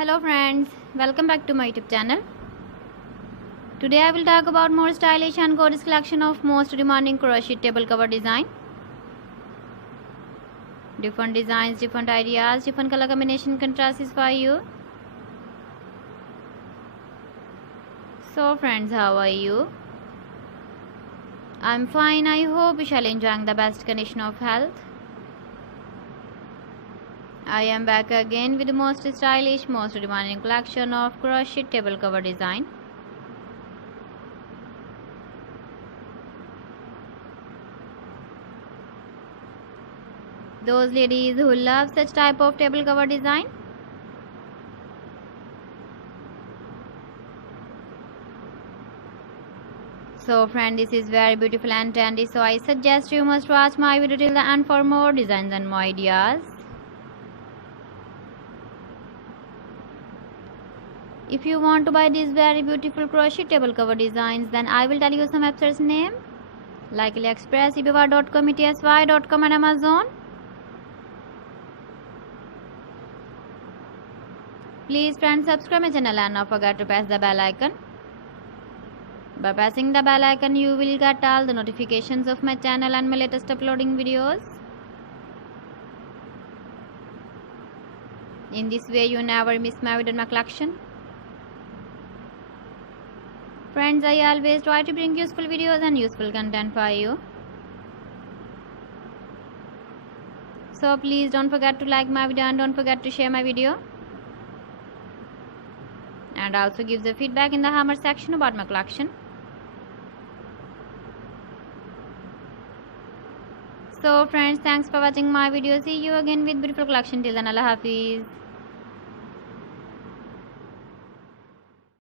Hello friends, welcome back to my YouTube channel. Today I will talk about more stylish and gorgeous collection of most demanding crochet table cover design. Different designs, different ideas, different color combination contrasts for you. So friends, how are you? I'm fine. I hope you shall enjoy the best condition of health. I am back again with the most stylish, most demanding collection of crochet table cover design. Those ladies who love such type of table cover design, so friend, this is very beautiful and trendy, so I suggest you must watch my video till the end for more designs and more ideas. If you want to buy these very beautiful crochet table cover designs, then I will tell you some websites name like AliExpress, eBay.com, ETSY.com and Amazon. Please friends, subscribe my channel and not forget to press the bell icon. By pressing the bell icon, you will get all the notifications of my channel and my latest uploading videos. In this way, you never miss my video and my collection. Friends, I always try to bring useful videos and useful content for you. So please don't forget to like my video and don't forget to share my video. And also give the feedback in the hammer section about my collection. So friends, thanks for watching my video. See you again with beautiful collection. Till then, Allah Hafiz.